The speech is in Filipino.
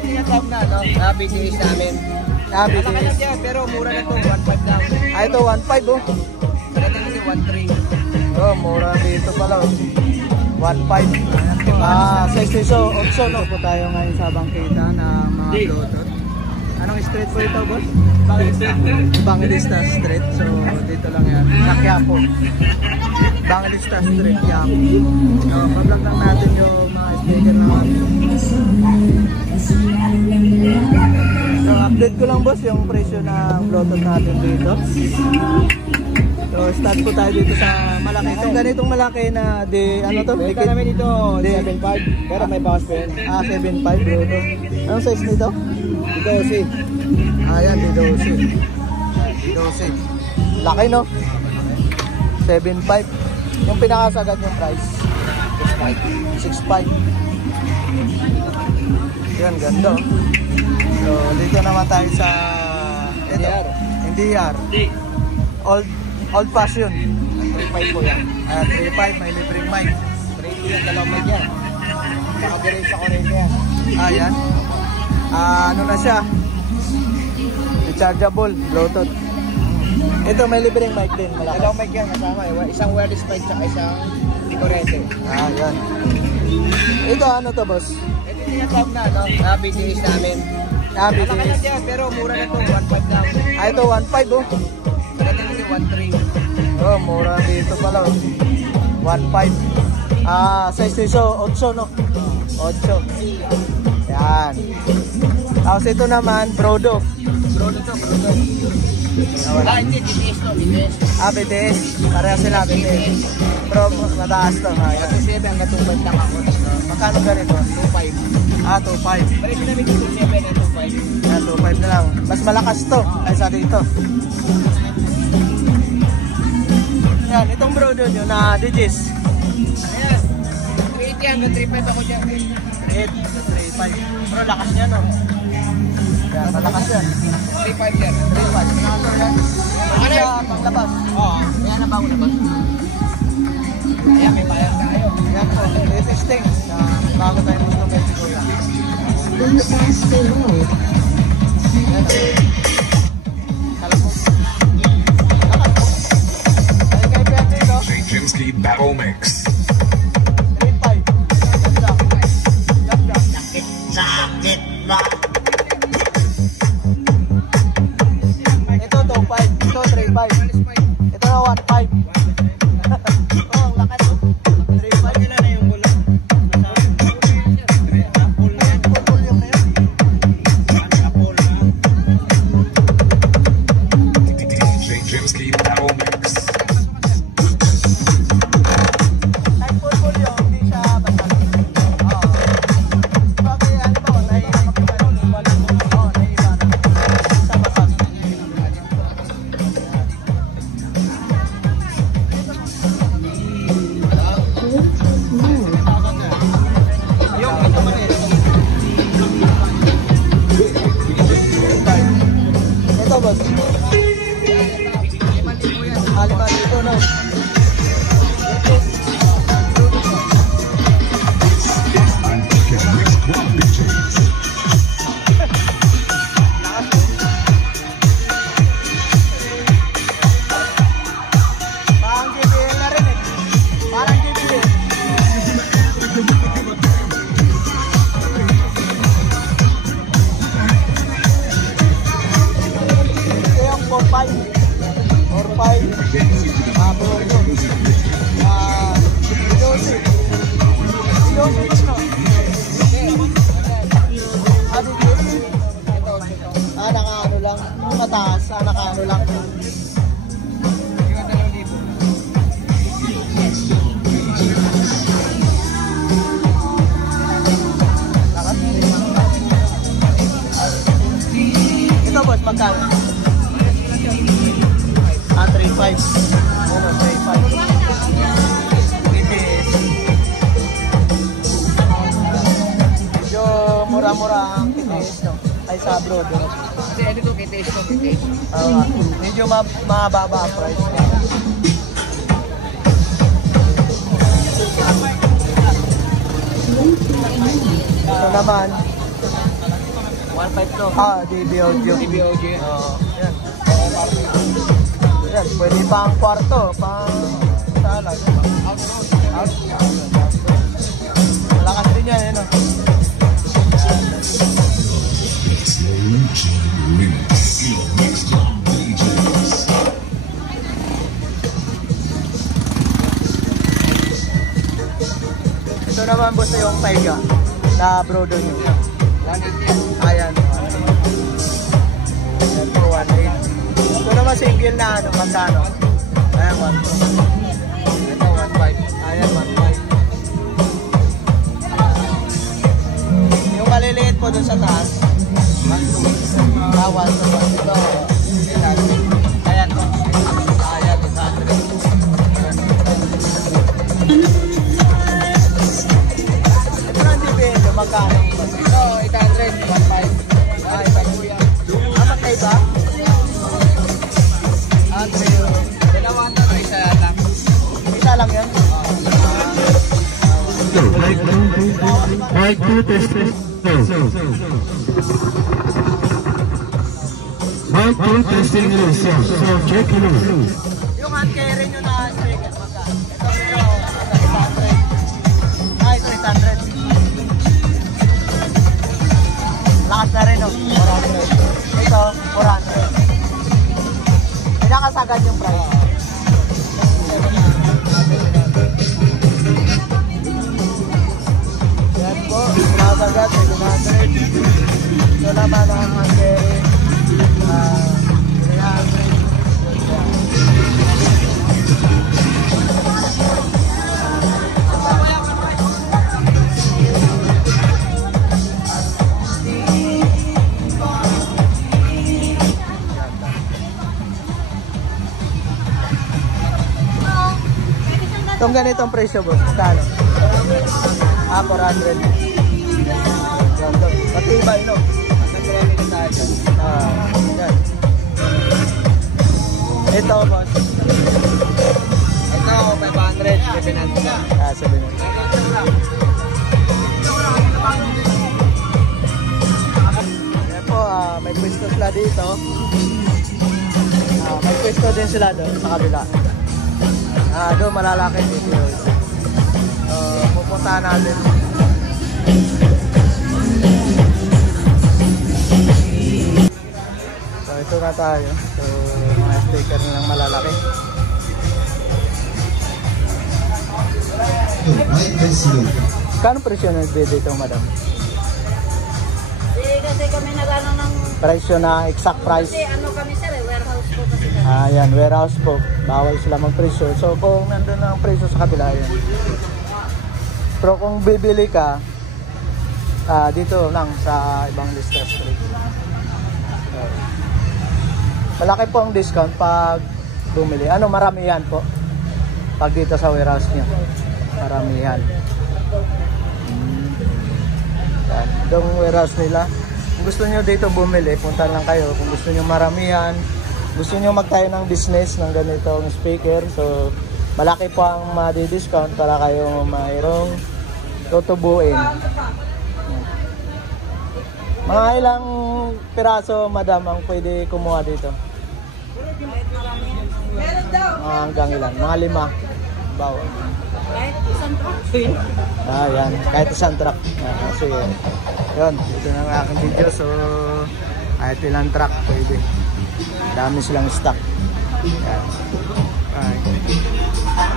Tinatawag na, no? BTS namin. BTS. Malaki na dyan, pero mura na to, 1.5 lang. Ito 1.5 oh. Sarata kasi 1.3. Oh, mura dito pala oh. 1.5. 6 no po tayo ngayon sa bangkita ng mga Bluetooth. Anong street po ito, boss? Bangalista Street. So, dito lang yan. Sa Quiapo. Bangalista Street, Quiapo. So, pa-vlog lang natin yung mga speaker naman. So, update ko lang, boss, yung presyo ng Bluetooth natin dito. So, start po tayo dito sa malaki. Itong ganitong malaki na ano to? Benta namin dito, 7.5. Pero may bawas pa yun. 7.5 Bluetooth. Anong size nito? D12. Ayan, D12. D12. Laki no? 7.5. Yung pinakasagad yung price? 6.5. Yan, ganda. So, dito naman tayo sa NDR. Old fashion. 3.5 po yan. 3.5, may libreng mic. 3.5 yan, dalawang mic yan. Nakabirin sa kurente yan. Ayan. Ano na siya? Rechargeable, Bluetooth. Ito may libreng mic din. Malakas. Dalawang mic yan kasama. Isang wireless mic at isang di kurente. Ayan. Ito ano to, boss? Ito tinatawag na, no? BTS namin. Malaki na BTS. dyan, pero mura na to, 1.5 lang. Ito 1.5 oh. Sarata kasi 1.3. Oh, mura dito pala oh. 1.5. Size nito 8 no? 8. Yan. Tapos ito naman, Brodo. Brodo to, Brodo. Hindi, BTS to, BTS. BTS. Pareha sila, BTS. Pero mataas to. Ayan. 2.7 hanggang 2.5 lang ako. Magkano ganito? 2.5. 2.5. Pareho namin 2.7 at 2.5. Yan, 2.5 na lang. Mas malakas to kaysa dito. Yan, itong Brodo nyo na digits. Ayan. 380 hanggang 3.5 ako dyan. 3.5. Pero lakas niya no? Yan, malakas yan. 3.5 yan. 3.5. Ano yung paglabas? Oo. Ayan na ba ako labas? Ayan, may bayang tayo. Yan po, latest thing. Bago tayo gusto Mexico yan. Yan o. Kalapog. Lakas po. Ay kay Pwede ito. Jimski Battle Mix. 3.5. Ganda. Ganda. Sakit na. Ito 2.5. Ito 3.5. Ito na 1.5. Oh, ang lakas. 3.5 na yung bulo. Full yung na yun. DJ Jimski Battle Mix. Kahit full yung, hindi siya basta. Oo. Pag ano ba, nahihirap yung ano, oo, nahihirap. Sa basag. Yung ito man eh. Ito boss. 5 dito no. Parang JBL na rin eh. Parang JBL. Ito yung 4.5. 4.5. Brodo. Yosi. Yosi no. Naka-ano lang. Mataas. Naka-ano lang. Ito boss, magkano? 3.5. Ano, 3.5. BTS. Medyo mura-mura ang BTS, no? Ay, sa abroad, no? Kasi ano to, KTS to, KTS. Medyo mababa ang price niya. Ito naman, 1.5 to. JB Audio. JB Audio. Yan. Yan, pwede pang kwarto, pang salag. Out. Malakas din yan, yun o. Ito naman boss yung Taiga na brodo nyo. Ayan. Ayan po, 1.8. Ito naman single na ano, magkano? Ayan, 1.2. Ito, 1.5. Ayan, 1.5. Yung maliliit po dun sa taas, 1.2. 1.2. Ito, ilan? Ayan, 1.6. Ayan, 100. Magkano? Ito, 800. 1.5. Ay, kuya. Matay ba? Dalawa na to, isa lang. Isa lang yan? Mic 2 test. Mic 2 testing release. So check it out. Yung hand carry nyo na speaker, magkano? Ito, 800. Ay, ito 800. Lakas na rin, no? 400. Ito, 400. Pinakasagad yung price. Yan po, pinakasagad, 700. Ito naman ang hand carry. 300. Itong ganitong presyo boss, magkano? 400. Matibay, no? Yan. Ito boss. Ito, 500. 700. 700. Yan po, may pwesto sila dito. May pwesto din sila doon sa kabila. Doon malalaki dito. Pupuntahan natin. So ito na tayo. So mga sticker na lang malalaki. Kano presyo na dito, madam? Kasi kami nag-ano ng... Presyo na exact price. Kasi ano kami sir, warehouse po kasi kami. Ayan, warehouse po. Bawal sila mag-presyo. So kung nandun na ang presyo sa kabila, yan. Pero kung bibili ka, dito lang sa ibang Lista Street. Malaki po ang discount pag bumili. Maramihan po. Pag dito sa warehouse niya. Maramihan. Itong warehouse nila. Kung gusto nyo dito bumili, punta lang kayo. Kung gusto nyo maramihan, gusto nyo magtayo ng business ng ganitong speaker, so malaki po ang madi-discount para kayo mayroong tutubuin. Mga ilang piraso, madam, ang pwede kumuha dito? Hanggang ilan? Mga 5. Bawal. Kahit isang truck. Yan. Kahit isang truck. So yun, ito na ang aking video. So kahit ilang truck pwede. Dami silang stock. Yan. Bye.